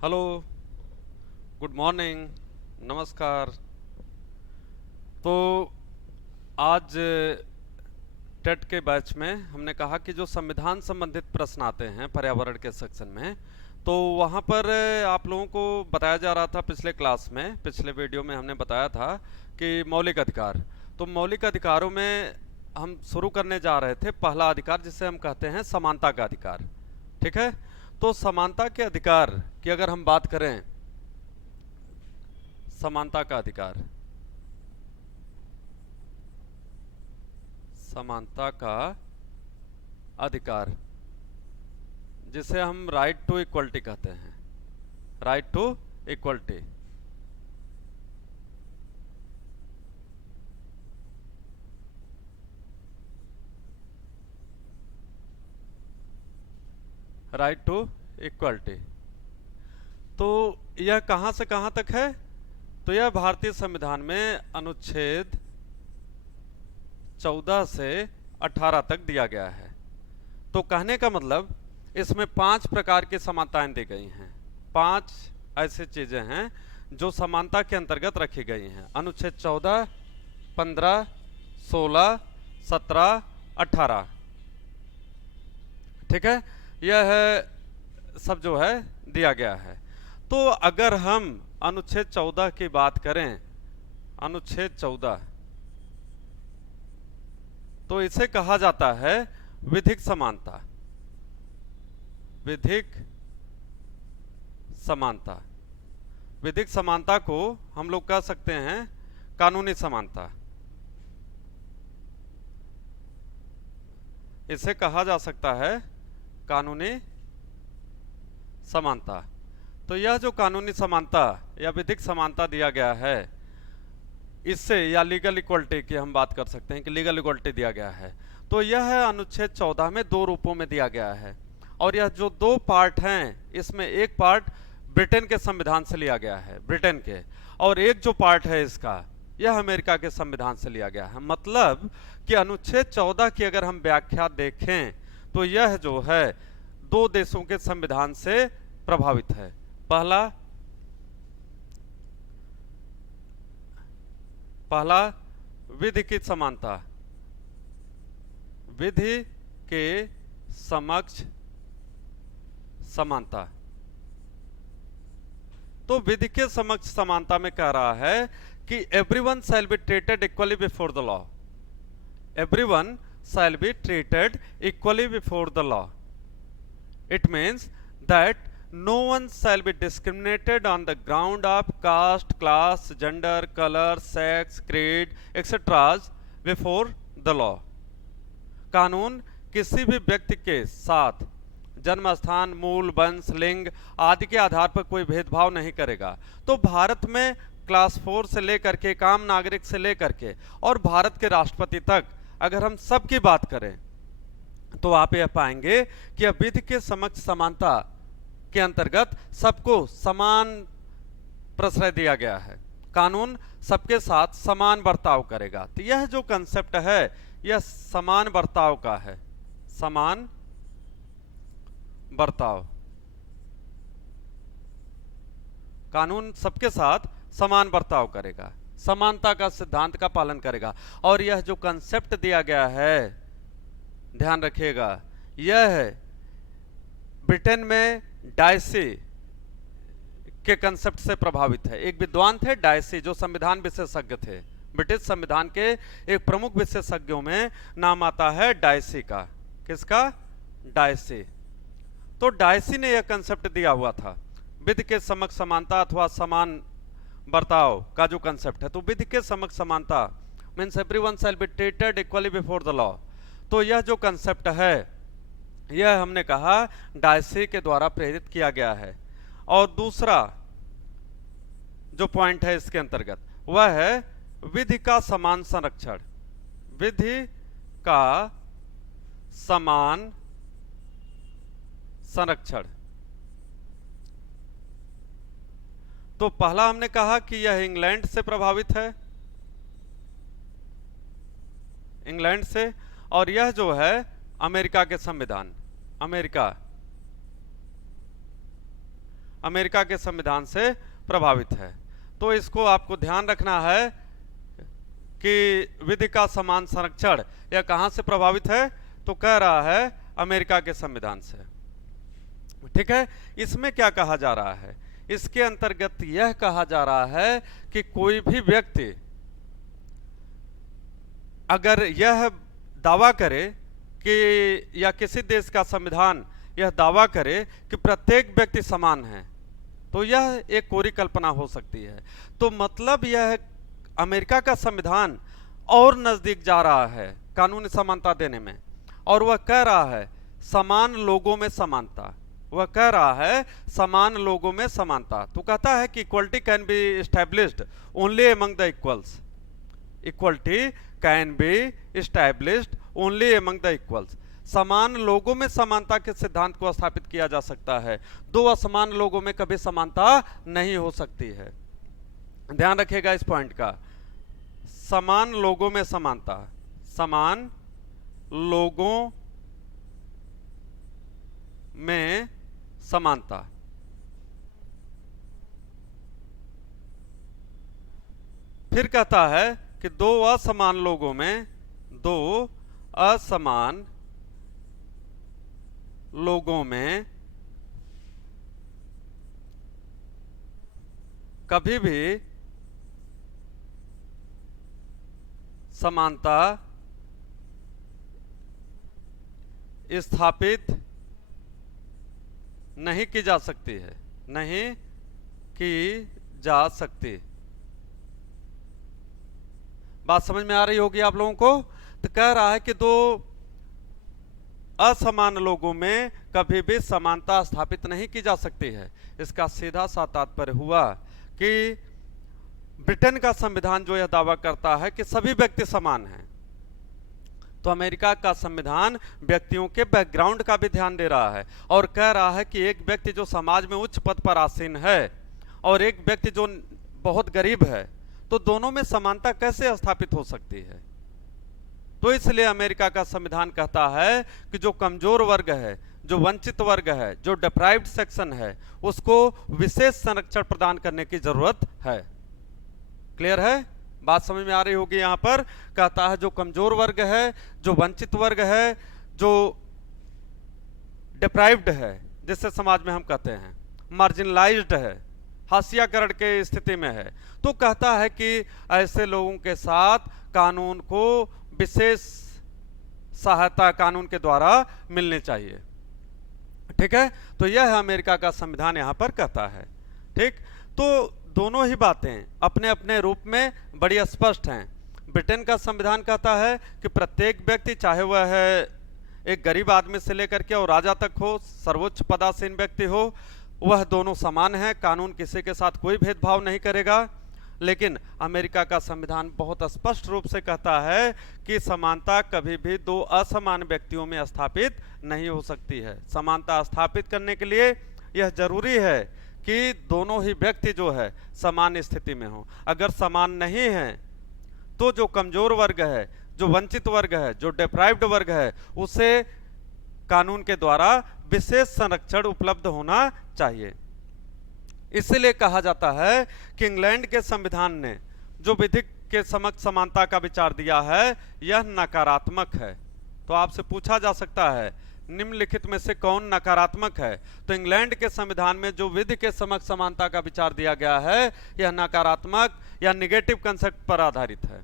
Hello. Good morning. नमस्कार। तो आज टेट के बैच में हमने कहा कि जो संविधान संबंधित प्रश्न आते हैं पर्यावरण के सेक्शन में, तो वहाँ पर आप लोगों को बताया जा रहा था पिछले क्लास में, पिछले वीडियो में हमने बताया था कि मौलिक अधिकार। तो मौलिक अधिकारों में हम शुरू करने जा रहे थे पहला अधिकार, जिसे हम कहते हैं समानता का अधिकार। ठीक है। तो समानता के अधिकार की अगर हम बात करें, समानता का अधिकार, समानता का अधिकार जिसे हम राइट टू इक्वलिटी कहते हैं, right to equality. Right to equality. तो यह कहां से कहां तक है? तो यह भारतीय संविधान में अनुच्छेद 14 से 18 तक दिया गया है। तो कहने का मतलब इसमें 5 प्रकार की समानताएं दी गई हैं। 5 ऐसी चीजें हैं जो समानता के अंतर्गत रखी गई हैं। अनुच्छेद 14, 15, 16, 17, 18। ठीक है। यह सब जो है दिया गया है। तो अगर हम अनुच्छेद 14 की बात करें, अनुच्छेद 14, तो इसे कहा जाता है विधिक समानता। विधिक समानता। विधिक समानता को हम लोग कह सकते हैं कानूनी समानता। इसे कहा जा सकता है कानूनी समानता। तो यह जो कानूनी समानता या विधिक समानता दिया गया है, इससे या लीगल इक्वलिटी की हम बात कर सकते हैं कि लीगल इक्वलिटी दिया गया है। तो यह है अनुच्छेद 14 में 2 रूपों में दिया गया है। और यह जो 2 पार्ट हैं, इसमें एक पार्ट ब्रिटेन के संविधान से लिया गया है, ब्रिटेन के, और एक जो पार्ट है इसका, यह अमेरिका के संविधान से लिया गया है। मतलब कि अनुच्छेद 14 की अगर हम व्याख्या देखें तो यह जो है 2 देशों के संविधान से प्रभावित है। पहला विधि की समानता, विधि के समक्ष समानता। तो विधि के समक्ष समानता में कह रहा है कि everyone shall be treated equally before the law. Everyone shall be treated equally before the law. It means that no one shall be discriminated on the ground of caste, class, gender, color, sex, creed, etc. before the law. कानून किसी भी व्यक्ति के साथ जन्म स्थान, मूल, वंश, लिंग आदि के आधार पर कोई भेदभाव नहीं करेगा। तो भारत में क्लास 4 से लेकर के, एक आम नागरिक से लेकर के और भारत के राष्ट्रपति तक अगर हम सब की बात करें तो आप यह पाएंगे कि अब विधि के समक्ष समानता के अंतर्गत सबको समान प्रश्रय दिया गया है। कानून सबके साथ समान बर्ताव करेगा। तो यह जो कंसेप्ट है यह समान बर्ताव का है। समान बर्ताव। कानून सबके साथ समान बर्ताव करेगा, समानता का सिद्धांत का पालन करेगा। और यह जो कंसेप्ट दिया गया है, ध्यान रखिएगा, यह है ब्रिटेन में डायसी के कंसेप्ट से प्रभावित है। एक विद्वान थे डायसी, जो संविधान विशेषज्ञ थे। ब्रिटिश संविधान के एक प्रमुख विशेषज्ञों में नाम आता है डायसी का। किसका? डायसी। तो डायसी ने यह कंसेप्ट दिया हुआ था विधि के समक्ष समानता अथवा समान बर्ताव का जो कंसेप्ट है। तो विधि के समक्ष समानता means everyone shall be treated equally before the law. तो यह जो कंसेप्ट है यह हमने कहा डायसी के द्वारा प्रेरित किया गया है। और दूसरा जो पॉइंट है इसके अंतर्गत वह है विधि का समान संरक्षण। विधि का समान संरक्षण। तो पहला हमने कहा कि यह इंग्लैंड से प्रभावित है, इंग्लैंड से, और यह जो है अमेरिका के संविधान, अमेरिका अमेरिका के संविधान से प्रभावित है। तो इसको आपको ध्यान रखना है कि विधि का समान संरक्षण यह कहां से प्रभावित है, तो कह रहा है अमेरिका के संविधान से। ठीक है, इसमें क्या कहा जा रहा है, इसके अंतर्गत यह कहा जा रहा है कि कोई भी व्यक्ति अगर यह दावा करे कि या किसी देश का संविधान यह दावा करे कि प्रत्येक व्यक्ति समान है, तो यह एक कोरी कल्पना हो सकती है। तो मतलब यह अमेरिका का संविधान और नजदीक जा रहा है कानूनी समानता देने में, और वह कह रहा है समान लोगों में समानता, वह कह रहा है समान लोगों में समानता। तो कहता है कि equality can be established only among the equals, equality can be established only among the equals. समान लोगों में समानता के सिद्धांत को स्थापित किया जा सकता है, दो असमान लोगों में कभी समानता नहीं हो सकती है। ध्यान रखिएगा इस पॉइंट का, समान लोगों में समानता, समान लोगों में समानता। फिर कहता है कि दो असमान लोगों में, दो असमान लोगों में कभी भी समानता स्थापित नहीं की जा सकती है, नहीं की जा सकती। बात समझ में आ रही होगी आप लोगों को। तो कह रहा है कि दो असमान लोगों में कभी भी समानता स्थापित नहीं की जा सकती है। इसका सीधा सा तात्पर्य हुआ कि ब्रिटेन का संविधान जो यह दावा करता है कि सभी व्यक्ति समान हैं, तो अमेरिका का संविधान व्यक्तियों के बैकग्राउंड का भी ध्यान दे रहा है और कह रहा है कि एक व्यक्ति जो समाज में उच्च पद पर आसीन है और एक व्यक्ति जो बहुत गरीब है, तो दोनों में समानता कैसे स्थापित हो सकती है। तो इसलिए अमेरिका का संविधान कहता है कि जो कमजोर वर्ग है, जो वंचित वर्ग है, जो डिप्राइव्ड सेक्शन है, उसको विशेष संरक्षण प्रदान करने की जरूरत है। क्लियर है, बात समझ में आ रही होगी। यहां पर कहता है जो कमजोर वर्ग है, जो वंचित वर्ग है, जो डिप्राइव्ड है, जिससे समाज में हम कहते हैं मार्जिनलाइज्ड है, हाशियाकरण के स्थिति में है, तो कहता है कि ऐसे लोगों के साथ कानून को विशेष सहायता कानून के द्वारा मिलनी चाहिए। ठीक है, तो यह अमेरिका का संविधान यहां पर कहता है। ठीक, तो दोनों ही बातें अपने अपने रूप में बड़ी स्पष्ट हैं। ब्रिटेन का संविधान कहता है कि प्रत्येक व्यक्ति, चाहे वह है एक गरीब आदमी से लेकर के और राजा तक हो, सर्वोच्च पदासीन व्यक्ति हो, वह दोनों समान हैं, कानून किसी के साथ कोई भेदभाव नहीं करेगा। लेकिन अमेरिका का संविधान बहुत स्पष्ट रूप से कहता है कि समानता कभी भी दो असमान व्यक्तियों में स्थापित नहीं हो सकती है। समानता स्थापित करने के लिए यह जरूरी है कि दोनों ही व्यक्ति जो है समान स्थिति में हो। अगर समान नहीं है तो जो कमजोर वर्ग है, जो वंचित वर्ग है, जो डिप्राइव्ड वर्ग है, उसे कानून के द्वारा विशेष संरक्षण उपलब्ध होना चाहिए। इसलिए कहा जाता है कि इंग्लैंड के संविधान ने जो विधि के समक्ष समानता का विचार दिया है यह नकारात्मक है। तो आपसे पूछा जा सकता है निम्नलिखित में से कौन नकारात्मक है, तो इंग्लैंड के संविधान में जो विधि के समक्ष समानता का विचार दिया गया है यह नकारात्मक या निगेटिव कंसेप्ट पर आधारित है।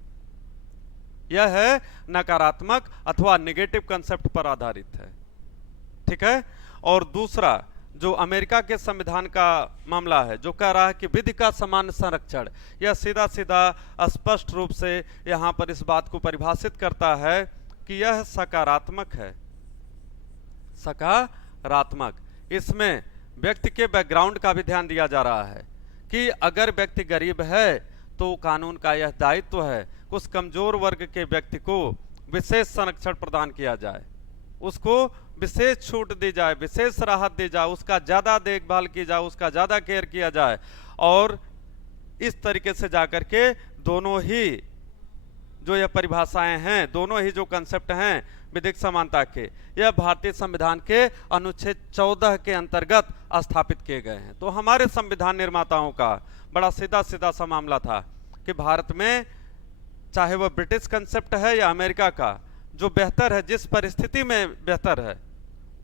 यह है नकारात्मक अथवा निगेटिव कंसेप्ट पर आधारित है। ठीक है, और दूसरा जो अमेरिका के संविधान का मामला है जो कह रहा है कि विधि का समान संरक्षण, यह सीधा सीधा स्पष्ट रूप से यहां पर इस बात को परिभाषित करता है कि यह सकारात्मक है। सकारात्मक, इसमें व्यक्ति के बैकग्राउंड का भी ध्यान दिया जा रहा है कि अगर व्यक्ति गरीब है तो कानून का यह दायित्व है उस कमजोर वर्ग के व्यक्ति को विशेष संरक्षण प्रदान किया जाए, उसको विशेष छूट दी जाए, विशेष राहत दी जाए, उसका ज्यादा देखभाल की जाए, उसका ज्यादा केयर किया जाए। और इस तरीके से जाकर के दोनों ही जो यह परिभाषाएं हैं, दोनों ही जो कंसेप्ट हैं विधिक समानता के, यह भारतीय संविधान के अनुच्छेद 14 के अंतर्गत स्थापित किए गए हैं। तो हमारे संविधान निर्माताओं का बड़ा सीधा सीधा सा मामला था कि भारत में चाहे वह ब्रिटिश कंसेप्ट है या अमेरिका का, जो बेहतर है, जिस परिस्थिति में बेहतर है,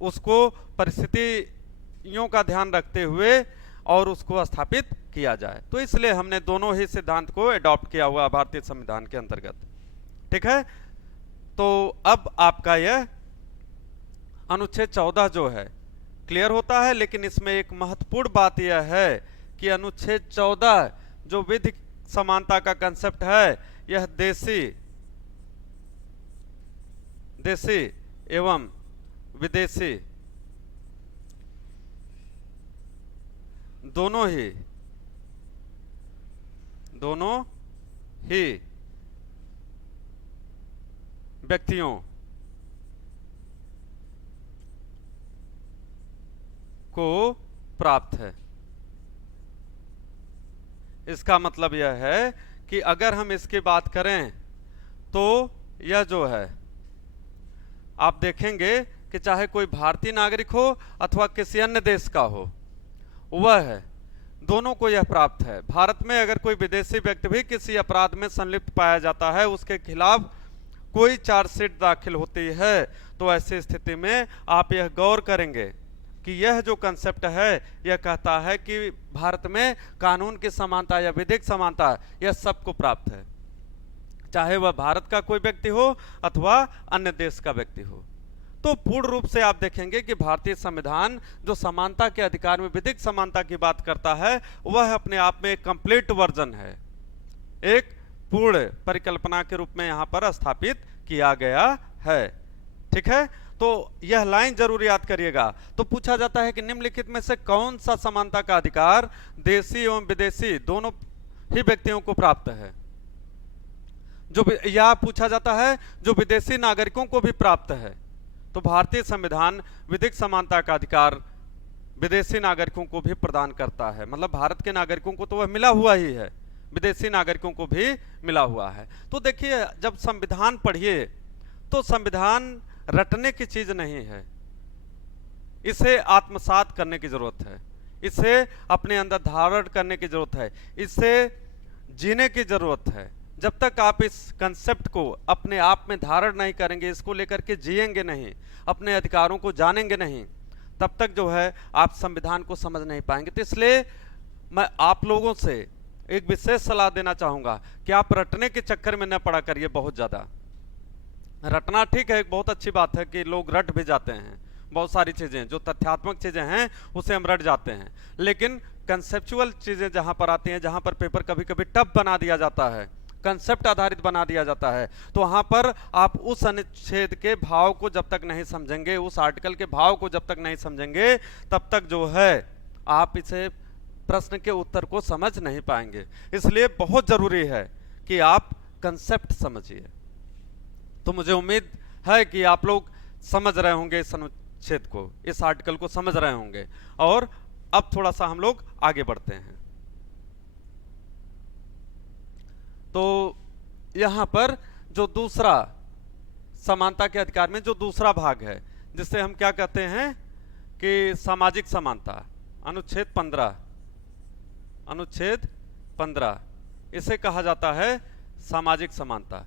उसको परिस्थितियों का ध्यान रखते हुए और उसको स्थापित किया जाए। तो इसलिए हमने दोनों ही सिद्धांत को अडॉप्ट किया हुआ भारतीय संविधान के अंतर्गत। ठीक है, तो अब आपका यह अनुच्छेद 14 जो है क्लियर होता है, लेकिन इसमें एक महत्वपूर्ण बात यह है कि अनुच्छेद 14 जो विधिक समानता का कंसेप्ट है, यह देशी एवं विदेशी दोनों ही व्यक्तियों को प्राप्त है। इसका मतलब यह है कि अगर हम इसकी बात करें तो यह जो है, आप देखेंगे कि चाहे कोई भारतीय नागरिक हो अथवा किसी अन्य देश का हो, वह है, दोनों को यह प्राप्त है। भारत में अगर कोई विदेशी व्यक्ति भी किसी अपराध में संलिप्त पाया जाता है, उसके खिलाफ कोई चार्जशीट दाखिल होती है, तो ऐसी स्थिति में आप यह गौर करेंगे कि यह जो कंसेप्ट है, यह कहता है कि भारत में कानून की समानता या विधिक समानता, यह सबको प्राप्त है, चाहे वह भारत का कोई व्यक्ति हो अथवा अन्य देश का व्यक्ति हो। तो पूर्ण रूप से आप देखेंगे कि भारतीय संविधान जो समानता के अधिकार में विधिक समानता की बात करता है, वह अपने आप में एक कंप्लीट वर्जन है, एक पूर्ण परिकल्पना के रूप में यहां पर स्थापित किया गया है। ठीक है, तो यह लाइन जरूर याद करिएगा। तो पूछा जाता है कि निम्नलिखित में से कौन सा समानता का अधिकार देशी एवं विदेशी दोनों ही व्यक्तियों को प्राप्त है। जो यह पूछा जाता है जो विदेशी नागरिकों को भी प्राप्त है। तो भारतीय संविधान विधिक समानता का अधिकार विदेशी नागरिकों को भी प्रदान करता है, मतलब भारत के नागरिकों को तो वह मिला हुआ ही है, विदेशी नागरिकों को भी मिला हुआ है। तो देखिए, जब संविधान पढ़िए तो संविधान रटने की चीज नहीं है, इसे आत्मसात करने की जरूरत है, इसे अपने अंदर धारण करने की जरूरत है, इसे जीने की जरूरत है। जब तक आप इस कंसेप्ट को अपने आप में धारण नहीं करेंगे, इसको लेकर के जिएंगे नहीं, अपने अधिकारों को जानेंगे नहीं, तब तक जो है आप संविधान को समझ नहीं पाएंगे। तो इसलिए मैं आप लोगों से एक विशेष सलाह देना चाहूंगा कि आप रटने के चक्कर में न पड़ा करिए। बहुत ज्यादा रटना ठीक है, एक बहुत अच्छी बात है कि लोग रट भी जाते हैं, बहुत सारी चीजें जो तथ्यात्मक चीजें हैं उसे हम रट जाते हैं, लेकिन कंसेप्चुअल चीजें जहां पर आती हैं, जहां पर पेपर कभी कभी टफ बना दिया जाता है, कंसेप्ट आधारित बना दिया जाता है, तो वहां पर आप उस अनुच्छेद के भाव को जब तक नहीं समझेंगे, उस आर्टिकल के भाव को जब तक नहीं समझेंगे, तब तक जो है आप इसे प्रश्न के उत्तर को समझ नहीं पाएंगे। इसलिए बहुत जरूरी है कि आप कंसेप्ट समझिए। तो मुझे उम्मीद है कि आप लोग समझ रहे होंगे इस अनुच्छेद को, इस आर्टिकल को समझ रहे होंगे। और अब थोड़ा सा हम लोग आगे बढ़ते हैं। तो यहां पर जो दूसरा समानता के अधिकार में जो दूसरा भाग है, जिससे हम क्या कहते हैं कि सामाजिक समानता, अनुच्छेद 15, इसे कहा जाता है सामाजिक समानता।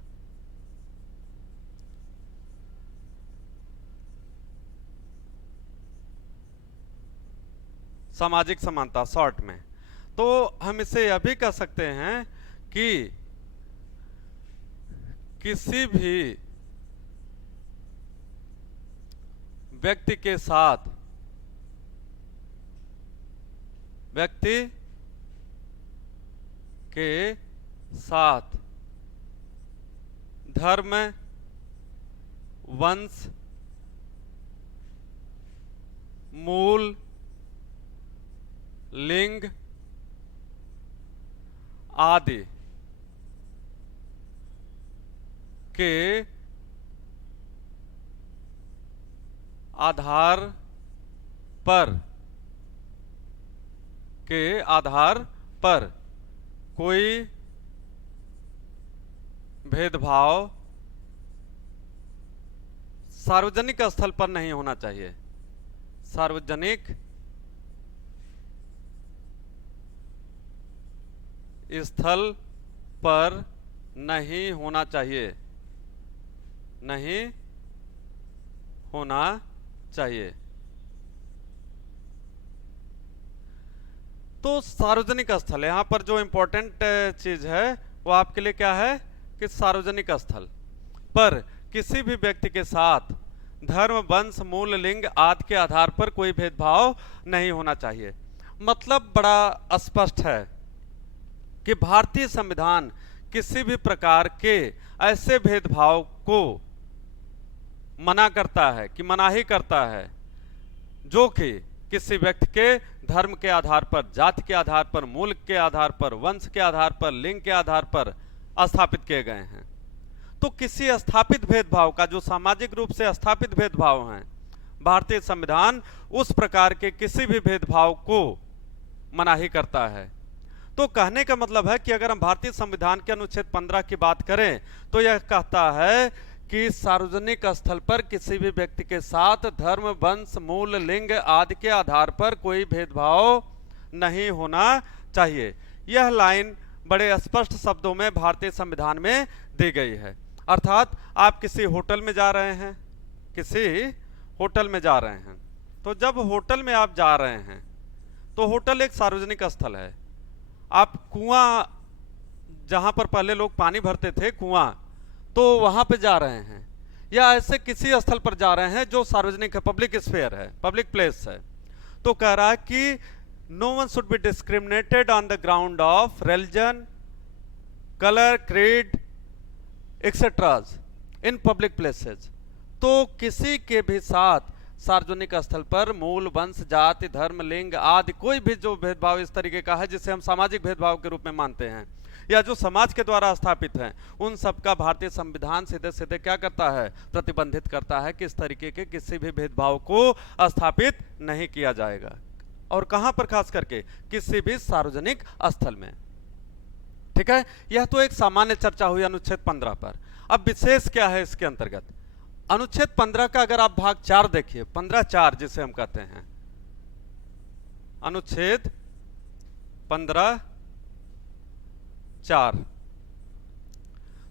सामाजिक समानता शॉर्ट में। तो हम इसे यह भी कह सकते हैं कि किसी भी व्यक्ति के साथ धर्म, वंश, मूल, लिंग आदि के आधार पर कोई भेदभाव सार्वजनिक स्थल पर नहीं होना चाहिए, सार्वजनिक स्थल पर नहीं होना चाहिए, नहीं होना चाहिए। तो सार्वजनिक स्थल, यहां पर जो इंपॉर्टेंट चीज है वो आपके लिए क्या है कि सार्वजनिक स्थल पर किसी भी व्यक्ति के साथ धर्म, वंश, मूल, लिंग आदि के आधार पर कोई भेदभाव नहीं होना चाहिए। मतलब बड़ा स्पष्ट है कि भारतीय संविधान किसी भी प्रकार के ऐसे भेदभाव को मना करता है, कि मनाही करता है, जो कि किसी व्यक्ति के धर्म के आधार पर, जाति के आधार पर, मूल के आधार पर, वंश के आधार पर, लिंग के आधार पर स्थापित किए गए हैं। तो किसी स्थापित भेदभाव का, जो सामाजिक रूप से स्थापित भेदभाव हैं, भारतीय संविधान उस प्रकार के किसी भी भेदभाव को मनाही करता है। तो कहने का मतलब है कि अगर हम भारतीय संविधान के अनुच्छेद 15 की बात करें तो यह कहता है कि सार्वजनिक स्थल पर किसी भी व्यक्ति के साथ धर्म, वंश, मूल, लिंग आदि के आधार पर कोई भेदभाव नहीं होना चाहिए। यह लाइन बड़े स्पष्ट शब्दों में भारतीय संविधान में दी गई है। अर्थात आप किसी होटल में जा रहे हैं, किसी होटल में जा रहे हैं, तो जब होटल में आप जा रहे हैं तो होटल एक सार्वजनिक स्थल है। आप कुआं, जहां पर पहले लोग पानी भरते थे, कुआं, तो वहां पे जा रहे हैं, या ऐसे किसी स्थल पर जा रहे हैं जो सार्वजनिक है, पब्लिक स्फेयर है, पब्लिक प्लेस है। तो कह रहा है कि no one should be discriminated on the ground of religion, colour, creed etcetera in public places. तो किसी के भी साथ सार्वजनिक स्थल पर मूल, वंश, जाति, धर्म, लिंग आदि कोई भी जो भेदभाव इस तरीके का है जिसे हम सामाजिक भेदभाव के रूप में मानते हैं, या जो समाज के द्वारा स्थापित हैं, उन सब का भारतीय संविधान सीधे सीधे क्या करता है, प्रतिबंधित करता है कि इस तरीके के किसी भी भेदभाव को स्थापित नहीं किया जाएगा। और कहां पर खास करके, किसी भी सार्वजनिक स्थल में। ठीक है, यह तो एक सामान्य चर्चा हुई अनुच्छेद 15 पर। अब विशेष क्या है इसके अंतर्गत? अनुच्छेद 15 का अगर आप भाग 4 देखिए, 15(4) जिसे हम कहते हैं, अनुच्छेद 15(4),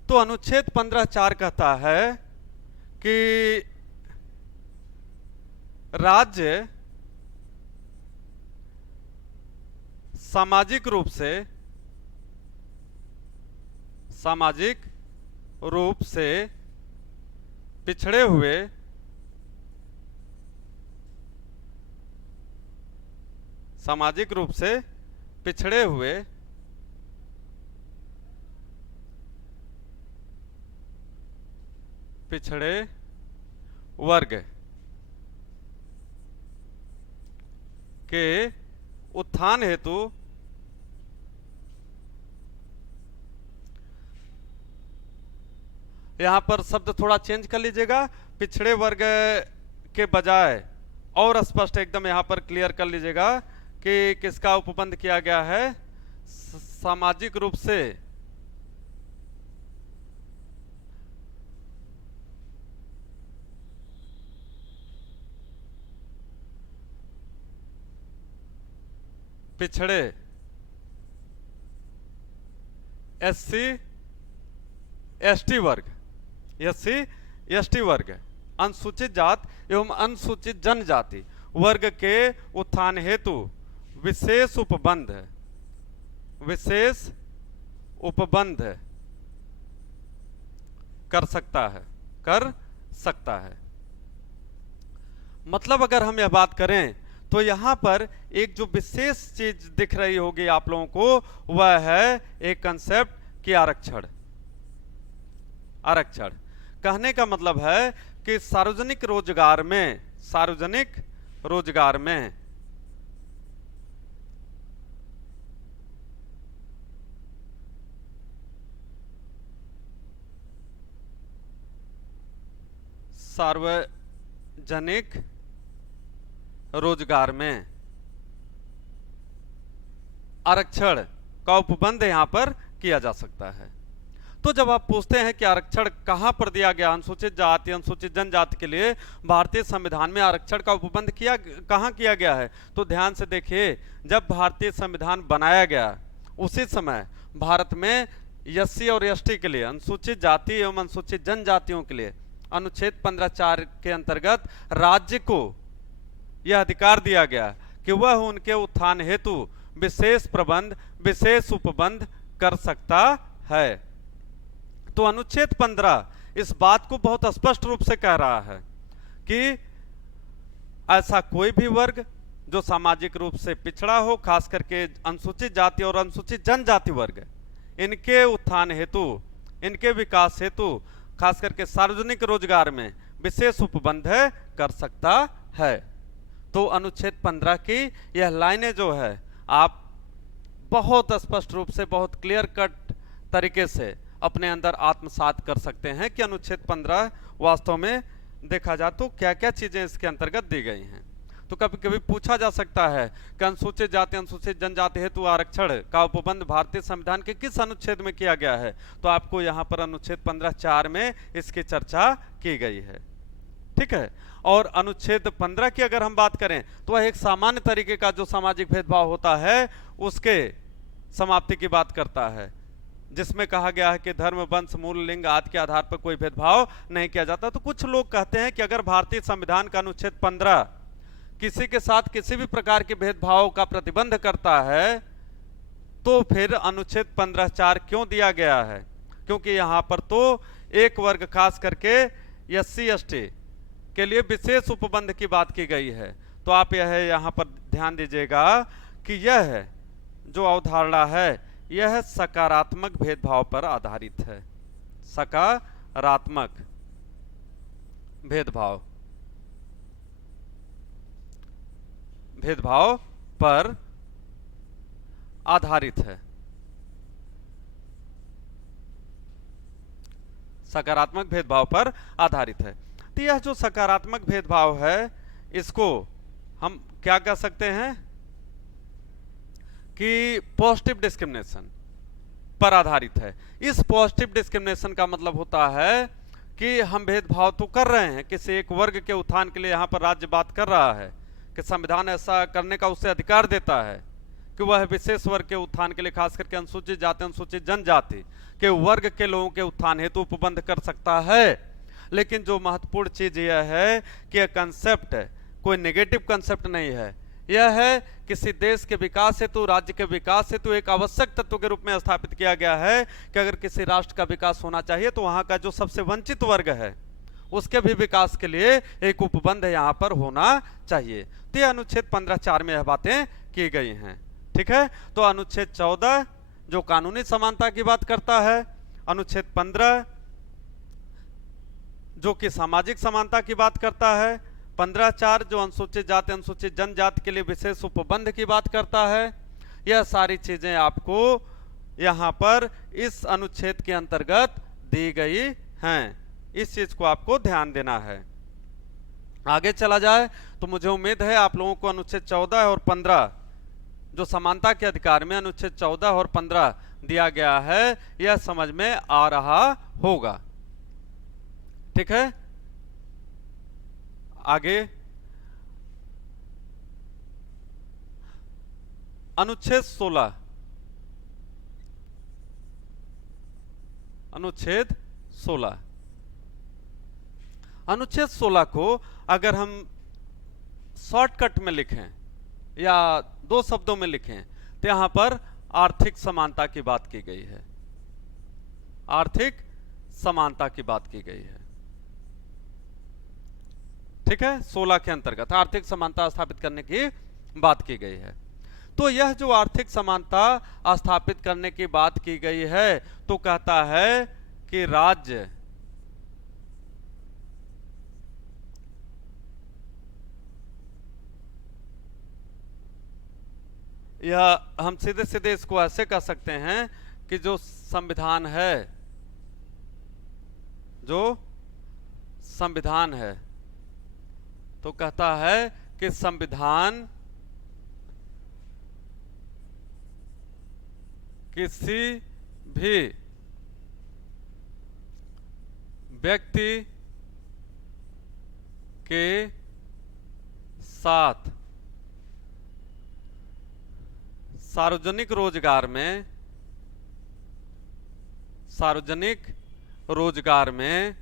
तो अनुच्छेद 15(4) कहता है कि राज्य सामाजिक रूप से पिछड़े हुए पिछड़े वर्ग के उत्थान हेतु यहां पर शब्द थोड़ा चेंज कर लीजिएगा, पिछड़े वर्ग के बजाय और स्पष्ट एकदम यहां पर क्लियर कर लीजिएगा कि किसका उपबंध किया गया है, सामाजिक रूप से पिछड़े SC ST वर्ग, SC ST वर्ग, अनुसूचित जात एवं अनुसूचित जनजाति वर्ग के उत्थान हेतु विशेष उपबंध कर सकता है। मतलब अगर हम यह बात करें तो यहां पर एक जो विशेष चीज दिख रही होगी आप लोगों को, वह है एक कंसेप्ट कि आरक्षण। कहने का मतलब है कि सार्वजनिक रोजगार में आरक्षण का उपबंध यहां पर किया जा सकता है। तो जब आप पूछते हैं कि आरक्षण कहां पर दिया गया अनुसूचित जाति अनुसूचित जनजाति के लिए, भारतीय संविधान में आरक्षण का उपबंध कहां किया गया है, तो ध्यान से देखिए, जब भारतीय संविधान बनाया गया उसी समय भारत में एससी और एसटी के लिए, अनुसूचित जाति एवं अनुसूचित जनजातियों के लिए अनुच्छेद 15(4) के अंतर्गत राज्य को यह अधिकार दिया गया कि वह उनके उत्थान हेतु विशेष प्रबंध विशेष उपबंध कर सकता है। तो अनुच्छेद 15 इस बात को बहुत स्पष्ट रूप से कह रहा है कि ऐसा कोई भी वर्ग जो सामाजिक रूप से पिछड़ा हो, खास करके अनुसूचित जाति और अनुसूचित जनजाति वर्ग, इनके उत्थान हेतु, इनके विकास हेतु, खास करके सार्वजनिक रोजगार में विशेष उपबंध कर सकता है। तो अनुच्छेद 15 की यह लाइनें जो है आप बहुत स्पष्ट रूप से, बहुत क्लियर कट तरीके से अपने अंदर आत्मसात कर सकते हैं कि अनुच्छेद 15 वास्तव में देखा जाए तो क्या क्या चीजें इसके अंतर्गत दी गई हैं। तो कभी कभी पूछा जा सकता है कि अनुसूचित जाति अनुसूचित जनजाति हेतु आरक्षण का उपबंध भारतीय संविधान के किस अनुच्छेद में किया गया है, तो आपको यहाँ पर अनुच्छेद 15(4) में इसकी चर्चा की गई है। ठीक है, और अनुच्छेद 15 की अगर हम बात करें तो वह एक सामान्य तरीके का जो सामाजिक भेदभाव होता है उसके समाप्ति की बात करता है, जिसमें कहा गया है कि धर्म, वंश, मूल, लिंग आदि के आधार पर कोई भेदभाव नहीं किया जाता। तो कुछ लोग कहते हैं कि अगर भारतीय संविधान का अनुच्छेद 15 किसी के साथ किसी भी प्रकार के भेदभाव का प्रतिबंध करता है तो फिर अनुच्छेद 15(4) क्यों दिया गया है, क्योंकि यहाँ पर तो एक वर्ग खास करके एससी एसटी के लिए विशेष उपबंध की बात की गई है। तो आप यह यहाँ पर ध्यान दीजिएगा कि यह जो अवधारणा है यह सकारात्मक भेदभाव पर आधारित है। सकारात्मक भेदभाव पर आधारित है। सकारात्मक भेदभाव पर आधारित है। तो यह जो सकारात्मक भेदभाव है इसको हम क्या कह सकते हैं कि पॉजिटिव डिस्क्रिमिनेशन पर आधारित है। इस पॉजिटिव डिस्क्रिमिनेशन का मतलब होता है कि हम भेदभाव तो कर रहे हैं, किसी एक वर्ग के उत्थान के लिए यहाँ पर राज्य बात कर रहा है कि संविधान ऐसा करने का उसे अधिकार देता है कि वह विशेष वर्ग के उत्थान के लिए, खास करके अनुसूचित जाति अनुसूचित जनजाति के वर्ग के लोगों के उत्थान हेतु उपबंध कर सकता है। लेकिन जो महत्वपूर्ण चीज यह है कि यह कंसेप्ट कोई नेगेटिव कंसेप्ट नहीं है, यह है किसी देश के विकास हेतु, राज्य के विकास हेतु एक आवश्यक तत्व के रूप में स्थापित किया गया है कि अगर किसी राष्ट्र का विकास होना चाहिए तो वहां का जो सबसे वंचित वर्ग है उसके भी विकास के लिए एक उपबंध यहाँ पर होना चाहिए। तो यह अनुच्छेद 15(4) में यह बातें की गई हैं। ठीक है, तो अनुच्छेद 14 जो कानूनी समानता की बात करता है, अनुच्छेद 15 जो कि सामाजिक समानता की बात करता है, 15(4) जो अनुसूचित जाति अनुसूचित जनजाति के लिए विशेष उपबंध की बात करता है। यह सारी चीजें आपको यहाँ पर इस अनुच्छेद के अंतर्गत दी गई हैं। इस चीज को आपको ध्यान देना है। आगे चला जाए तो मुझे उम्मीद है आप लोगों को अनुच्छेद 14 और 15 जो समानता के अधिकार में अनुच्छेद 14 और 15 दिया गया है यह समझ में आ रहा होगा। ठीक है, आगे अनुच्छेद 16, अनुच्छेद 16, अनुच्छेद 16 को अगर हम शॉर्टकट में लिखें या दो शब्दों में लिखें तो यहां पर आर्थिक समानता की बात की गई है। आर्थिक समानता की बात की गई है। ठीक है, 16 के अंतर्गत आर्थिक समानता स्थापित करने की बात की गई है। तो यह जो आर्थिक समानता स्थापित करने की बात की गई है तो कहता है कि राज्य या हम सीधे सीधे इसको ऐसे कह सकते हैं कि जो संविधान है, जो संविधान है तो कहता है कि संविधान किसी भी व्यक्ति के साथ सार्वजनिक रोजगार में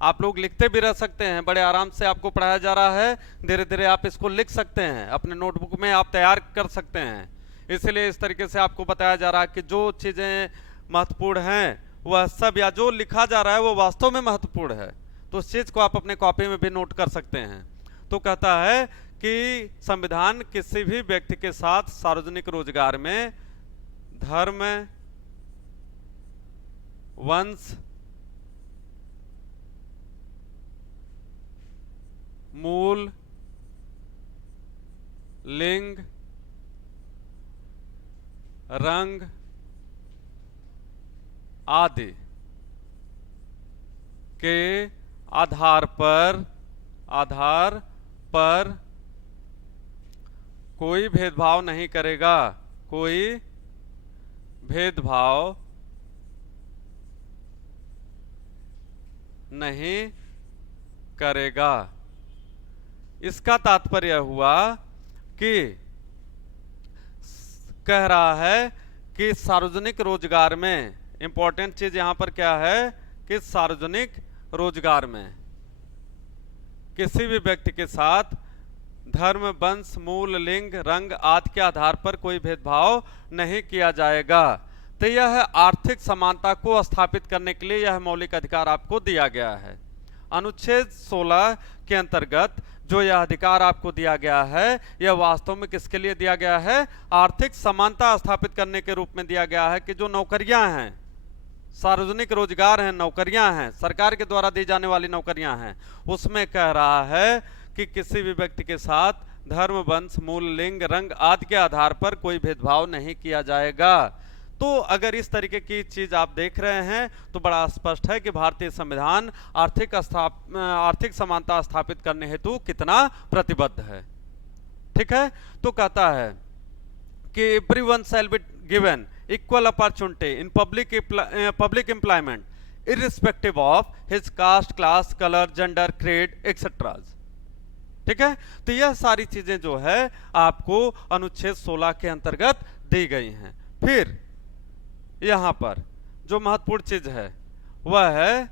आप लोग लिखते भी रह सकते हैं, बड़े आराम से आपको पढ़ाया जा रहा है, धीरे धीरे आप इसको लिख सकते हैं, अपने नोटबुक में आप तैयार कर सकते हैं। इसलिए इस तरीके से आपको बताया जा रहा है कि जो चीजें महत्वपूर्ण हैं वह सब, या जो लिखा जा रहा है वो वास्तव में महत्वपूर्ण है, तो उस चीज को आप अपने कॉपी में भी नोट कर सकते हैं। तो कहता है कि संविधान किसी भी व्यक्ति के साथ सार्वजनिक रोजगार में धर्म, वंश, मूल, लिंग, रंग आदि के आधार पर कोई भेदभाव नहीं करेगा, कोई भेदभाव नहीं करेगा। इसका तात्पर्य हुआ कि कह रहा है कि सार्वजनिक रोजगार में, इंपॉर्टेंट चीज यहां पर क्या है कि सार्वजनिक रोजगार में किसी भी व्यक्ति के साथ धर्म, वंश, मूल, लिंग, रंग आदि के आधार पर कोई भेदभाव नहीं किया जाएगा। तो यह आर्थिक समानता को स्थापित करने के लिए यह मौलिक अधिकार आपको दिया गया है। अनुच्छेद 16 के अंतर्गत जो यह अधिकार आपको दिया गया है, यह वास्तव में किसके लिए दिया गया है? आर्थिक समानता स्थापित करने के रूप में दिया गया है कि जो नौकरियां हैं, सार्वजनिक रोजगार हैं, नौकरियां हैं, सरकार के द्वारा दी जाने वाली नौकरियां हैं, उसमें कह रहा है कि किसी भी व्यक्ति के साथ धर्म, वंश, मूल, लिंग, रंग आदि के आधार पर कोई भेदभाव नहीं किया जाएगा। तो अगर इस तरीके की चीज आप देख रहे हैं तो बड़ा स्पष्ट है कि भारतीय संविधान आर्थिक समानता स्थापित करने हेतु कितना प्रतिबद्ध है। ठीक है, तो कहता है कि everyone shall be given equal opportunity in public employment irrespective of his caste, class, colour, gender, creed etcetera. ठीक है, तो यह सारी चीजें जो है आपको अनुच्छेद 16 के अंतर्गत दी गई हैं। फिर यहां पर जो महत्वपूर्ण चीज है वह है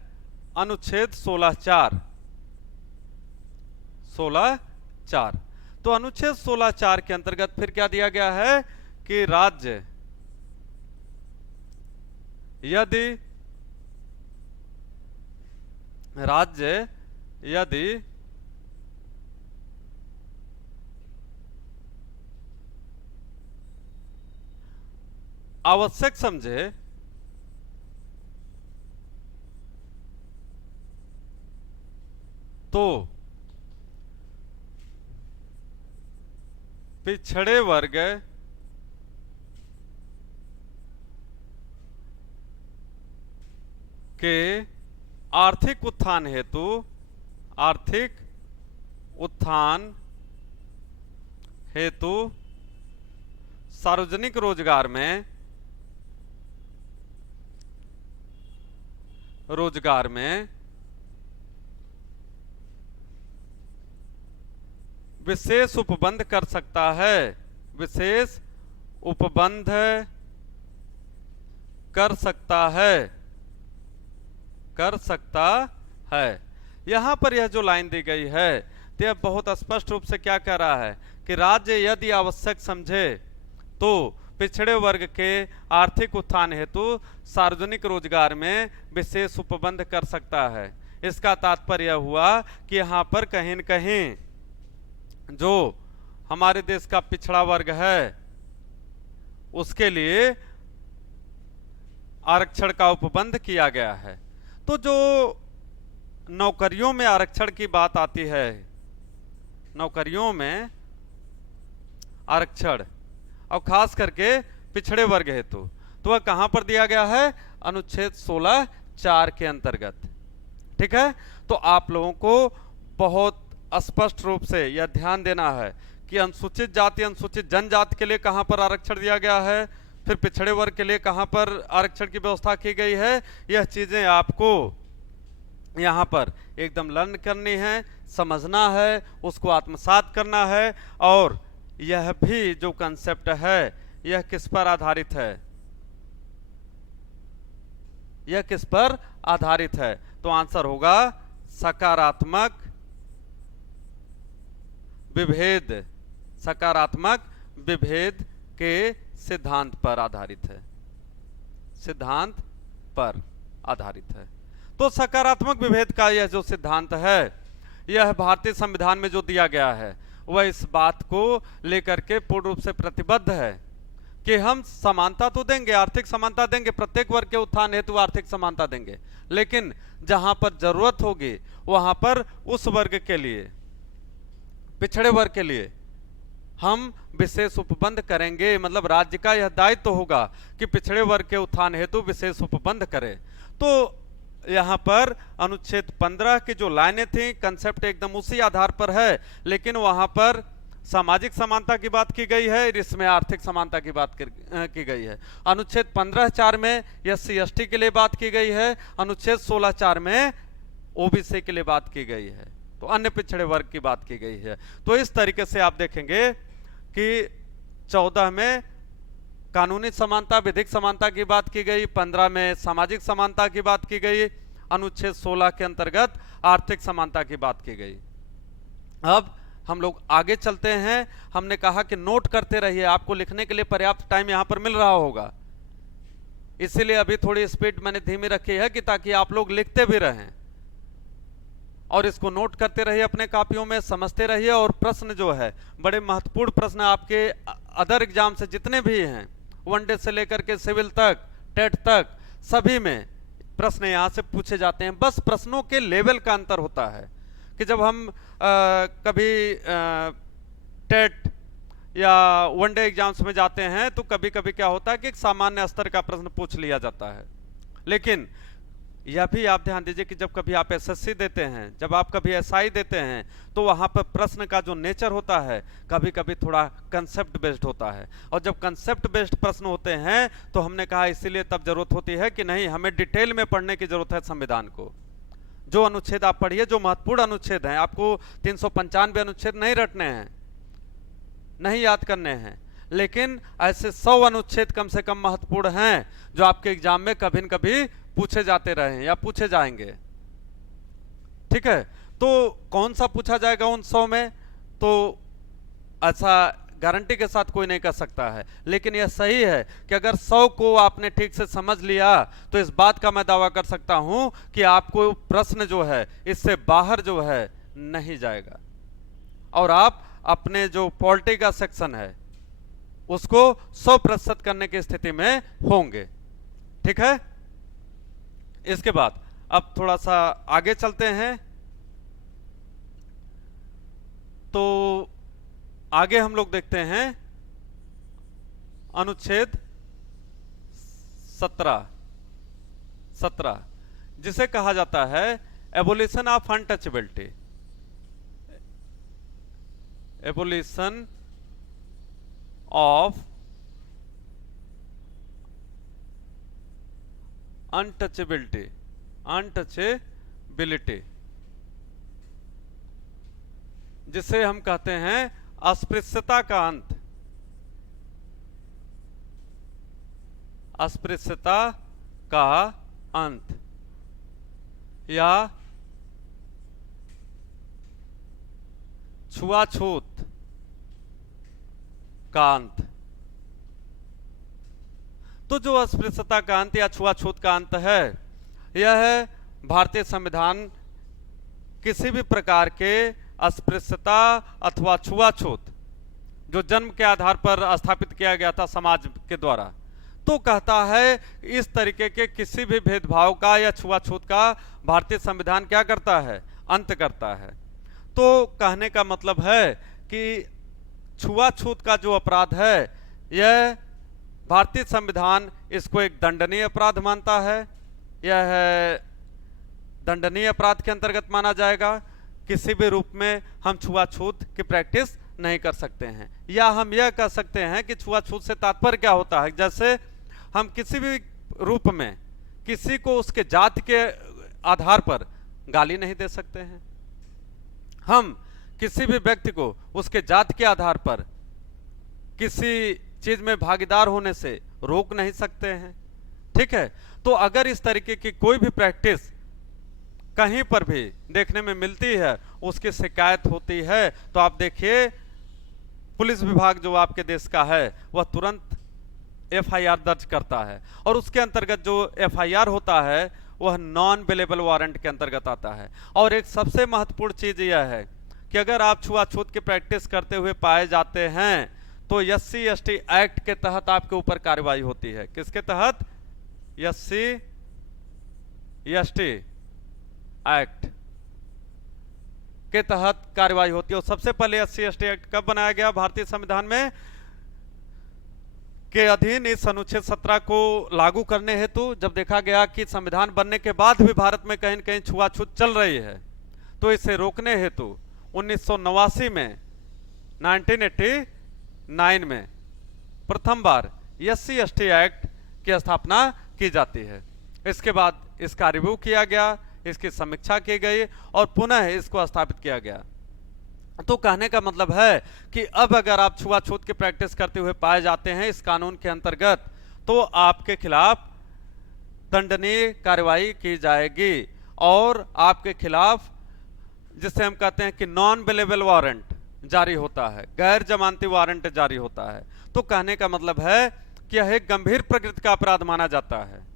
अनुच्छेद 16(4). तो अनुच्छेद 16(4) के अंतर्गत फिर क्या दिया गया है कि राज्य यदि आवश्यक समझे तो पिछड़े वर्ग के आर्थिक उत्थान हेतु सार्वजनिक रोजगार में विशेष उपबंध कर सकता है, विशेष उपबंध कर सकता है। यहां पर यह जो लाइन दी गई है तो यह बहुत स्पष्ट रूप से क्या कह रहा है कि राज्य यदि आवश्यक समझे तो पिछड़े वर्ग के आर्थिक उत्थान हेतु सार्वजनिक रोजगार में विशेष उपबंध कर सकता है। इसका तात्पर्य हुआ कि यहाँ पर कहीं न कहीं जो हमारे देश का पिछड़ा वर्ग है उसके लिए आरक्षण का उपबंध किया गया है। तो जो नौकरियों में आरक्षण की बात आती है, नौकरियों में आरक्षण और खास करके पिछड़े वर्ग हेतु, तो वह कहां पर दिया गया है? अनुच्छेद 16(4) के अंतर्गत। ठीक है, तो आप लोगों को बहुत स्पष्ट रूप से यह ध्यान देना है कि अनुसूचित जाति, अनुसूचित जनजाति के लिए कहां पर आरक्षण दिया गया है? फिर पिछड़े वर्ग के लिए कहां पर आरक्षण की व्यवस्था की गई है, यह चीजें आपको यहां पर एकदम लर्न करनी है, समझना है, उसको आत्मसात करना है। और यह भी जो कंसेप्ट है यह किस पर आधारित है, यह किस पर आधारित है? तो आंसर होगा सकारात्मक विभेद, सकारात्मक विभेद के सिद्धांत पर आधारित है, सिद्धांत पर आधारित है। तो सकारात्मक विभेद का यह जो सिद्धांत है यह भारतीय संविधान में जो दिया गया है वह इस बात को लेकर के पूर्ण रूप से प्रतिबद्ध है कि हम समानता तो देंगे, आर्थिक समानता देंगे, प्रत्येक वर्ग के उत्थान हेतु आर्थिक समानता देंगे, लेकिन जहां पर जरूरत होगी वहां पर उस वर्ग के लिए, पिछड़े वर्ग के लिए हम विशेष उपबंध करेंगे। मतलब राज्य का यह दायित्व तो होगा कि पिछड़े वर्ग के उत्थान हेतु विशेष उपबंध करे। तो यहां पर अनुच्छेद 15 की जो लाइनें थी कंसेप्ट एकदम उसी आधार पर है, लेकिन वहां पर सामाजिक समानता की बात की गई है, इसमें आर्थिक समानता की बात की गई है। अनुच्छेद 15(4) में SC/ST के लिए बात की गई है, अनुच्छेद 16(4) में OBC के लिए बात की गई है, तो अन्य पिछड़े वर्ग की बात की गई है। तो इस तरीके से आप देखेंगे कि 14 में कानूनी समानता, विधिक समानता की बात की गई, 15 में सामाजिक समानता की बात की गई, अनुच्छेद 16 के अंतर्गत आर्थिक समानता की बात की गई। अब हम लोग आगे चलते हैं। हमने कहा कि नोट करते रहिए, आपको लिखने के लिए पर्याप्त टाइम यहां पर मिल रहा होगा, इसीलिए अभी थोड़ी स्पीड मैंने धीमी रखी है कि ताकि आप लोग लिखते भी रहें और इसको नोट करते रहिए, अपने कापियों में समझते रहिए। और प्रश्न जो है बड़े महत्वपूर्ण प्रश्न आपके अदर एग्जाम से जितने भी हैं, वनडे से लेकर के सिविल तक, टेट तक, सभी में प्रश्न यहां से पूछे जाते हैं। बस प्रश्नों के लेवल का अंतर होता है कि जब हम कभी टेट या वनडे एग्जाम्स में जाते हैं तो कभी कभी क्या होता है कि एक सामान्य स्तर का प्रश्न पूछ लिया जाता है, लेकिन यह भी आप ध्यान दीजिए कि जब कभी आप SSC देते हैं, जब आप कभी SI देते हैं, तो वहां पर प्रश्न का जो नेचर होता है कभी कभी थोड़ा कंसेप्ट बेस्ड होता है। और जब कंसेप्ट बेस्ड प्रश्न होते हैं तो हमने कहा इसीलिए तब जरूरत होती है कि नहीं, हमें डिटेल में पढ़ने की जरूरत है संविधान को। जो अनुच्छेद आप पढ़िए, जो महत्वपूर्ण अनुच्छेद हैं, आपको 395 अनुच्छेद नहीं रटने हैं, नहीं याद करने हैं, लेकिन ऐसे 100 अनुच्छेद कम से कम महत्वपूर्ण हैं जो आपके एग्जाम में कभी न कभी पूछे जाते रहे या पूछे जाएंगे। ठीक है, तो कौन सा पूछा जाएगा उन 100 में, तो ऐसा गारंटी के साथ कोई नहीं कर सकता है, लेकिन यह सही है कि अगर 100 को आपने ठीक से समझ लिया तो इस बात का मैं दावा कर सकता हूं कि आपको प्रश्न जो है इससे बाहर जो है नहीं जाएगा और आप अपने जो पॉलिटी का सेक्शन है उसको 100% करने की स्थिति में होंगे। ठीक है, इसके बाद अब थोड़ा सा आगे चलते हैं। तो आगे हम लोग देखते हैं अनुच्छेद 17 जिसे कहा जाता है abolition of untouchability. Abolition of untouchability, जिसे हम कहते हैं अस्पृश्यता का अंत, अस्पृश्यता का अंत या छुआछूत का अंत। तो जो अस्पृश्यता का अंत या छुआछूत का अंत है, यह भारतीय संविधान किसी भी प्रकार के अस्पृश्यता अथवा छुआछूत जो जन्म के आधार पर स्थापित किया गया था समाज के द्वारा, तो कहता है इस तरीके के किसी भी भेदभाव का या छुआछूत का भारतीय संविधान क्या करता है, अंत करता है। तो कहने का मतलब है कि छुआछूत का जो अपराध है यह भारतीय संविधान इसको एक दंडनीय अपराध मानता है, यह दंडनीय अपराध के अंतर्गत माना जाएगा। किसी भी रूप में हम छुआछूत की प्रैक्टिस नहीं कर सकते हैं। या हम यह कह सकते हैं कि छुआछूत से तात्पर्य क्या होता है, जैसे हम किसी भी रूप में किसी को उसके जाति के आधार पर गाली नहीं दे सकते हैं, हम किसी भी व्यक्ति को उसके जाति के आधार पर किसी चीज में भागीदार होने से रोक नहीं सकते हैं। ठीक है, तो अगर इस तरीके की कोई भी प्रैक्टिस कहीं पर भी देखने में मिलती है, उसकी शिकायत होती है, तो आप देखिए पुलिस विभाग जो आपके देश का है वह तुरंत एफआईआर दर्ज करता है, और उसके अंतर्गत जो एफआईआर होता है वह नॉन बेलेबल वारंट के अंतर्गत आता है। और एक सबसे महत्वपूर्ण चीज यह है कि अगर आप छुआछूत की प्रैक्टिस करते हुए पाए जाते हैं तो एससी एसटी एक्ट के तहत आपके ऊपर कार्रवाई होती है। किसके तहत? एससी एसटी एक्ट के तहत कार्रवाई होती है। और सबसे पहले एससी एसटी एक्ट कब बनाया गया? भारतीय संविधान में के अधीन इस अनुच्छेद 17 को लागू करने हेतु जब देखा गया कि संविधान बनने के बाद भी भारत में कहीं न कहीं छुआछूत चल रही है, तो इसे रोकने हेतु 1989 में 1989 में प्रथम बार एससी एसटी एक्ट की स्थापना की जाती है। इसके बाद इसका रिव्यू किया गया, इसकी समीक्षा की गई और पुनः इसको स्थापित किया गया। तो कहने का मतलब है कि अब अगर आप छुआछूत की प्रैक्टिस करते हुए पाए जाते हैं इस कानून के अंतर्गत, तो आपके खिलाफ दंडनीय कार्रवाई की जाएगी और आपके खिलाफ, जिसे हम कहते हैं कि नॉन बेलेबल वारंट जारी होता है, गैर जमानती वारंट जारी होता है। तो कहने का मतलब है कि यह एक गंभीर प्रकृति का अपराध माना जाता है।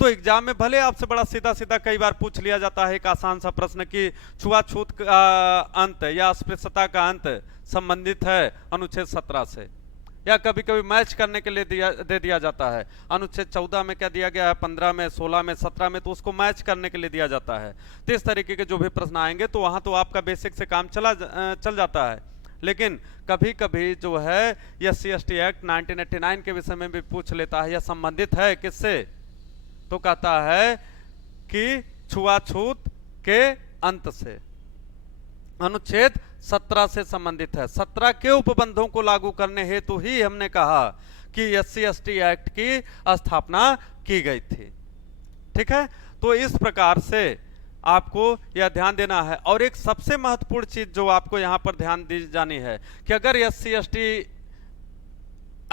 तो एग्जाम में भले आपसे बड़ा सीधा सीधा कई बार पूछ लिया जाता है एक आसान सा प्रश्न कि छुआछूत का अंत या अस्पृश्यता का अंत संबंधित है अनुच्छेद 17 से, या कभी कभी मैच करने के लिए दे दिया जाता है। अनुच्छेद 14 में क्या दिया गया है, 15 में, 16 में, 17 में, तो उसको मैच करने के लिए दिया जाता है। तो इस तरीके के जो भी प्रश्न आएंगे तो वहां तो आपका बेसिक से काम चल जाता है। लेकिन कभी कभी जो है एससी एसटी एक्ट 1989 के विषय में भी पूछ लेता है, यह संबंधित है किससे? तो कहता है कि छुआछूत के अंत से, अनुच्छेद 17 से संबंधित है। 17 के उपबंधों को लागू करने हेतु ही हमने कहा कि एससी एसटी एक्ट की स्थापना की गई थी। ठीक है, तो इस प्रकार से आपको यह ध्यान देना है। और एक सबसे महत्वपूर्ण चीज जो आपको यहां पर ध्यान दी जानी है कि अगर एससी एसटी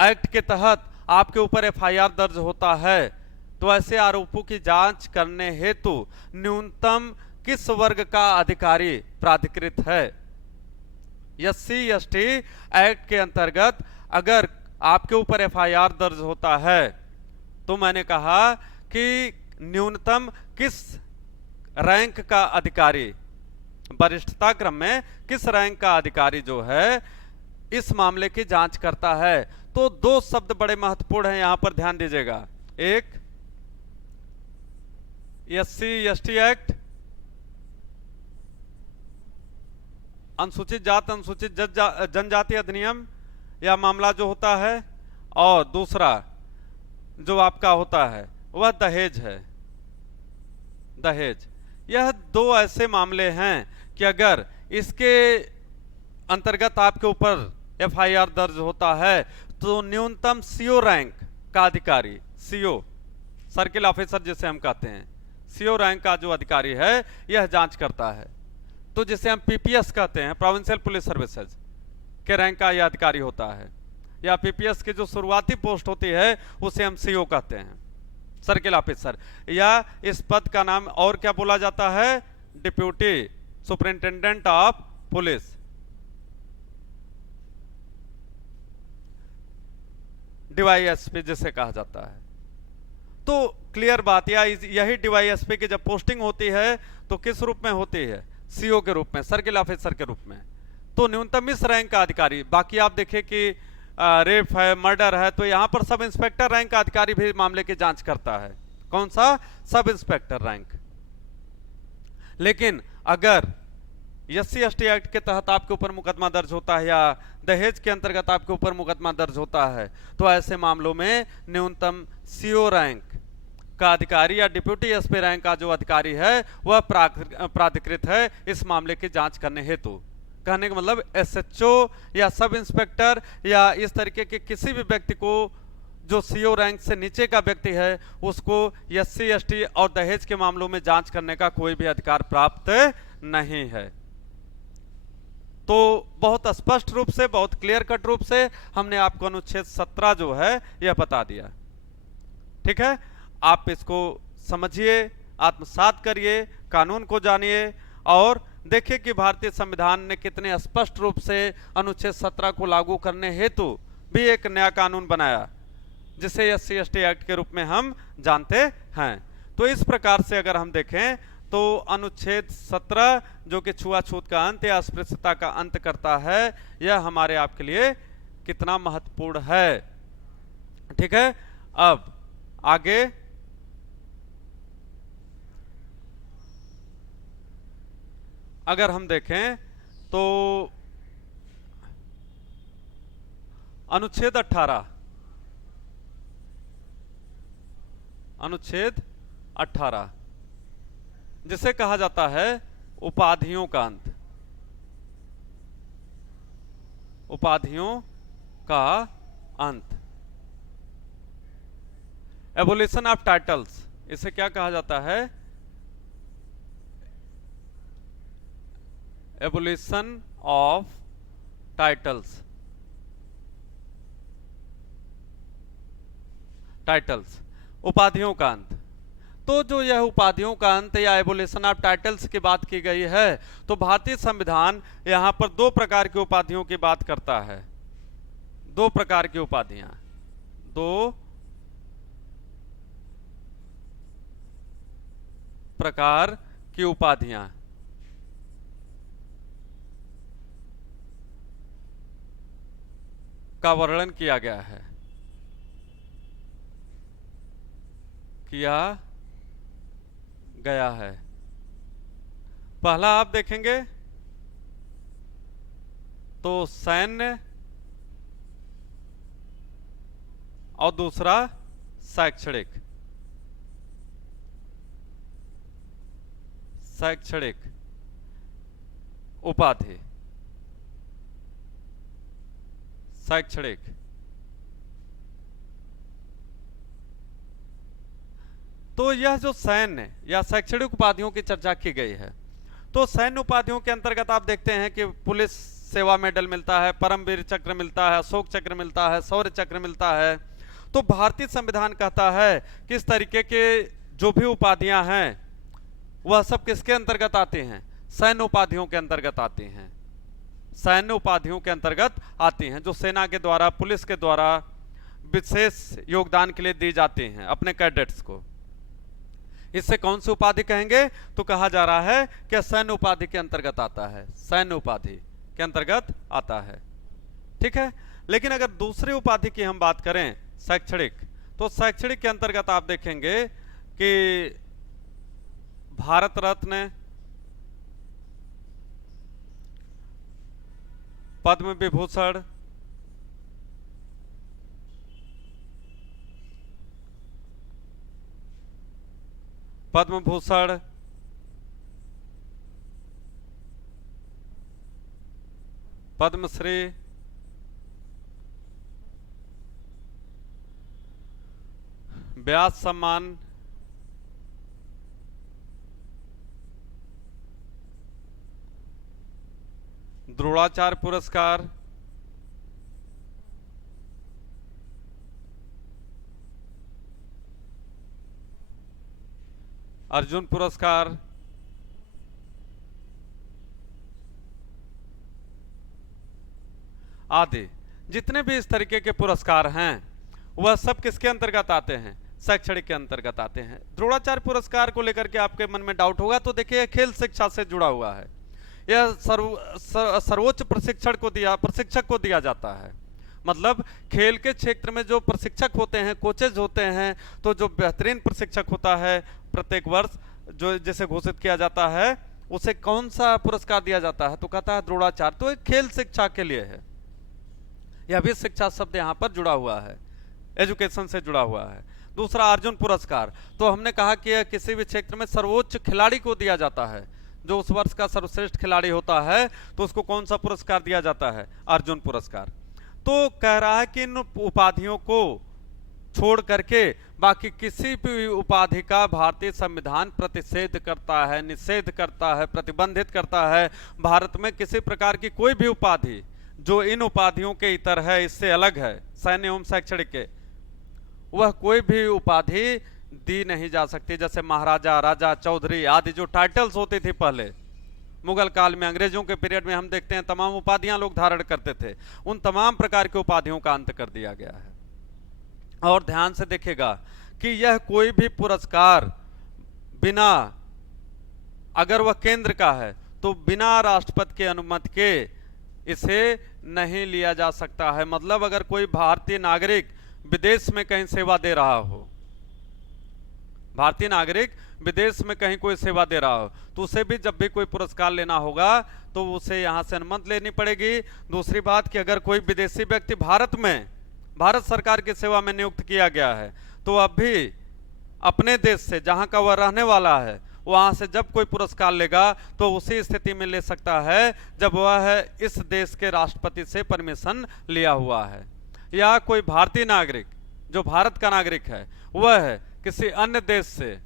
एक्ट के तहत आपके ऊपर एफआईआर दर्ज होता है तो ऐसे आरोपों की जांच करने हेतु न्यूनतम किस वर्ग का अधिकारी प्राधिकृत है? एससी एसटी एक्ट के अंतर्गत अगर आपके ऊपर एफआईआर दर्ज होता है तो मैंने कहा कि न्यूनतम किस रैंक का अधिकारी, वरिष्ठता क्रम में किस रैंक का अधिकारी जो है इस मामले की जांच करता है। तो दो शब्द बड़े महत्वपूर्ण हैं, यहां पर ध्यान दीजिएगा। एक एससी एसटी एक्ट, अनुसूचित जात अनुसूचित जनजाति अधिनियम यह मामला जो होता है, और दूसरा जो आपका होता है वह दहेज है। दहेज, यह दो ऐसे मामले हैं कि अगर इसके अंतर्गत आपके ऊपर एफआईआर दर्ज होता है तो न्यूनतम सीओ रैंक का अधिकारी, सीओ सर्किल ऑफिसर जिसे हम कहते हैं, सीओ रैंक का जो अधिकारी है यह जांच करता है। तो जिसे हम पीपीएस कहते हैं, प्रोविंशियल पुलिस सर्विसेज के रैंक का यह अधिकारी होता है, या पीपीएस की जो शुरुआती पोस्ट होती है उसे हम सीओ कहते हैं, सर्किल ऑफिसर। या इस पद का नाम और क्या बोला जाता है? Deputy superintendent of police, DYSP जिसे कहा जाता है। तो क्लियर बात, या यही डीवाईएसपी की जब पोस्टिंग होती है तो किस रूप में होती है? सीओ के रूप में, सर्किल ऑफिसर के रूप में। तो न्यूनतम इस रैंक का अधिकारी, बाकी आप देखें कि रेप है, मर्डर है, तो यहां पर सब इंस्पेक्टर रैंक का अधिकारी भी मामले की जांच करता है। कौन सा? Sub inspector rank. लेकिन अगर एससी एसटी एक्ट के तहत आपके ऊपर मुकदमा दर्ज होता है या दहेज के अंतर्गत आपके ऊपर मुकदमा दर्ज होता है तो ऐसे मामलों में न्यूनतम सीओ रैंक का अधिकारी या डिप्यूटी एसपी रैंक का जो अधिकारी है वह प्राधिकृत है इस मामले की जांच करने हेतु। कहने का मतलब एसएचओ या सब इंस्पेक्टर या इस तरीके के किसी भी व्यक्ति को जो सीओ रैंक से नीचे का व्यक्ति है उसको एससी एसटी और दहेज के मामलों में जांच करने का कोई भी अधिकार प्राप्त नहीं है। तो बहुत स्पष्ट रूप से, बहुत क्लियर कट रूप से हमने आपको अनुच्छेद 17 जो है यह बता दिया। ठीक है, आप इसको समझिए, आत्मसात करिए, कानून को जानिए और देखिए कि भारतीय संविधान ने कितने स्पष्ट रूप से अनुच्छेद 17 को लागू करने हेतु भी एक नया कानून बनाया जिसे एससी एसटी एक्ट के रूप में हम जानते हैं। तो इस प्रकार से अगर हम देखें तो अनुच्छेद 17 जो कि छुआछूत का अंत या अस्पृश्यता का अंत करता है, यह हमारे आपके लिए कितना महत्वपूर्ण है। ठीक है, अब आगे अगर हम देखें तो अनुच्छेद 18 जिसे कहा जाता है उपाधियों का अंत, उपाधियों का अंत, एबोलिशन ऑफ टाइटल्स, इसे क्या कहा जाता है? एबोलिशन ऑफ टाइटल्स, उपाधियों का अंत। तो जो यह उपाधियों का अंत या एबोलिशन ऑफ टाइटल्स की बात की गई है, तो भारतीय संविधान यहां पर दो प्रकार की उपाधियों की बात करता है। दो प्रकार की उपाधियां, दो प्रकार की उपाधियां का वर्णन किया गया है, पहला आप देखेंगे तो सैन्य और दूसरा शैक्षणिक। उपाधि, शैक्षणिक। तो यह जो सैन्य या शैक्षणिक उपाधियों की चर्चा की गई है, तो सैन्य उपाधियों के अंतर्गत आप देखते हैं कि पुलिस सेवा मेडल मिलता है, परमवीर चक्र मिलता है, अशोक चक्र मिलता है, शौर्य चक्र मिलता है। तो भारतीय संविधान कहता है कि इस तरीके के जो भी उपाधियां हैं वह सब किसके अंतर्गत आते हैं? सैन्य उपाधियों के अंतर्गत आती हैं। सैन्य उपाधियों के अंतर्गत आती हैं जो सेना के द्वारा, पुलिस के द्वारा विशेष योगदान के लिए दी जाती हैं अपने कैडेट्स को। इससे कौन सी उपाधि कहेंगे? तो कहा जा रहा है कि सैन्य उपाधि के अंतर्गत आता है, सैन्य उपाधि के अंतर्गत आता है। ठीक है, लेकिन अगर दूसरी उपाधि की हम बात करें शैक्षणिक, तो शैक्षणिक के अंतर्गत आप देखेंगे कि भारत रत्न, पद्म विभूषण, पद्मभूषण, पद्मश्री, व्यास सम्मान, द्रोणाचार्य पुरस्कार, अर्जुन पुरस्कार, आदि जितने भी इस तरीके के पुरस्कार हैं वह सब किसके अंतर्गत आते हैं? शैक्षणिक के अंतर्गत आते हैं। द्रोणाचार्य पुरस्कार को लेकर के आपके मन में डाउट होगा, तो देखिए खेल शिक्षा से जुड़ा हुआ है। यह सर्वोच्च प्रशिक्षक को दिया जाता है। मतलब खेल के क्षेत्र में जो प्रशिक्षक होते हैं, कोचेज होते हैं, तो जो बेहतरीन प्रशिक्षक होता है प्रत्येक वर्ष जो जिसे घोषित किया जाता है, उसे कौन सा पुरस्कार दिया जाता है? तो कहता है द्रोणाचार्य। तो एक खेल शिक्षा के लिए है। यह भी शिक्षा शब्द यहाँ पर जुड़ा हुआ है, एजुकेशन से जुड़ा हुआ है। दूसरा अर्जुन पुरस्कार, तो हमने कहा कि यह किसी भी क्षेत्र में सर्वोच्च खिलाड़ी को दिया जाता है। जो उस वर्ष का सर्वश्रेष्ठ खिलाड़ी होता है तो उसको कौन सा पुरस्कार दिया जाता है? अर्जुन पुरस्कार। तो कह रहा है कि इन उपाधियों को छोड़ करके बाकी किसी भी उपाधि का भारतीय संविधान प्रतिषेध करता है, निषेध करता है, प्रतिबंधित करता है। भारत में किसी प्रकार की कोई भी उपाधि जो इन उपाधियों के इतर है, इससे अलग है, सैन्य एवं शैक्षणिक के, वह कोई भी उपाधि दी नहीं जा सकती। जैसे महाराजा, राजा, चौधरी आदि जो टाइटल्स होती थी पहले मुगल काल में, अंग्रेजों के पीरियड में हम देखते हैं तमाम उपाधियां लोग धारण करते थे, उन तमाम प्रकार की उपाधियों का अंत कर दिया गया है। और ध्यान से देखिएगा कि यह कोई भी पुरस्कार बिना, अगर वह केंद्र का है तो बिना राष्ट्रपति के अनुमति के इसे नहीं लिया जा सकता है। मतलब अगर कोई भारतीय नागरिक विदेश में कहीं सेवा दे रहा हो, भारतीय नागरिक विदेश में कहीं कोई सेवा दे रहा हो, तो उसे भी जब भी कोई पुरस्कार लेना होगा तो उसे यहां से अनुमति लेनी पड़ेगी। दूसरी बात कि अगर कोई विदेशी व्यक्ति भारत में, भारत सरकार की सेवा में नियुक्त किया गया है, तो अब भी अपने देश से जहां का वह रहने वाला है, वहां से जब कोई पुरस्कार लेगा तो उसी स्थिति में ले सकता है जब वह इस देश के राष्ट्रपति से परमिशन लिया हुआ है। या कोई भारतीय नागरिक जो भारत का नागरिक है, वह किसी अन्य देश से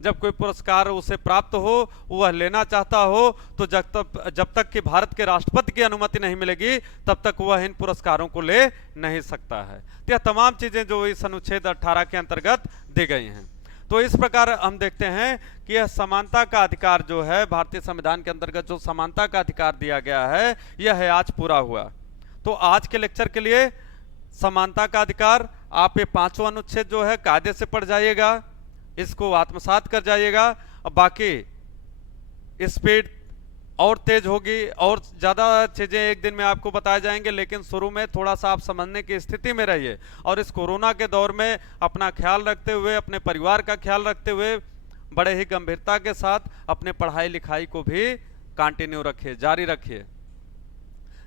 जब कोई पुरस्कार उसे प्राप्त हो, वह लेना चाहता हो, तो जब तक कि भारत के राष्ट्रपति की अनुमति नहीं मिलेगी तब तक वह इन पुरस्कारों को ले नहीं सकता है। तो यह तमाम चीजें जो इस अनुच्छेद 18 के अंतर्गत दी गई हैं। तो इस प्रकार हम देखते हैं कि यह समानता का अधिकार जो है, भारतीय संविधान के अंतर्गत जो समानता का अधिकार दिया गया है, यह है आज पूरा हुआ। तो आज के लेक्चर के लिए समानता का अधिकार, आप ये 5वां अनुच्छेद जो है कायदे से पढ़ जाइएगा, इसको आत्मसात कर जाइएगा। अब बाकी स्पीड और तेज होगी और ज्यादा चीजें एक दिन में आपको बताए जाएंगे, लेकिन शुरू में थोड़ा सा आप समझने की स्थिति में रहिए। और इस कोरोना के दौर में अपना ख्याल रखते हुए, अपने परिवार का ख्याल रखते हुए, बड़े ही गंभीरता के साथ अपने पढ़ाई लिखाई को भी कंटिन्यू रखिए, जारी रखिए।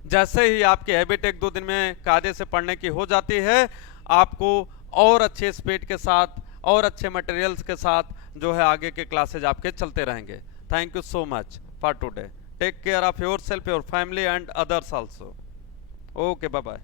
जैसे ही आपकी हैबिट 1-2 दिन में कायदे से पढ़ने की हो जाती है, आपको और अच्छे स्पीड के साथ और अच्छे मटेरियल्स के साथ जो है आगे के क्लासेज आपके चलते रहेंगे। Thank you so much for today. Take care of yourself, your family and others also. Okay, bye bye.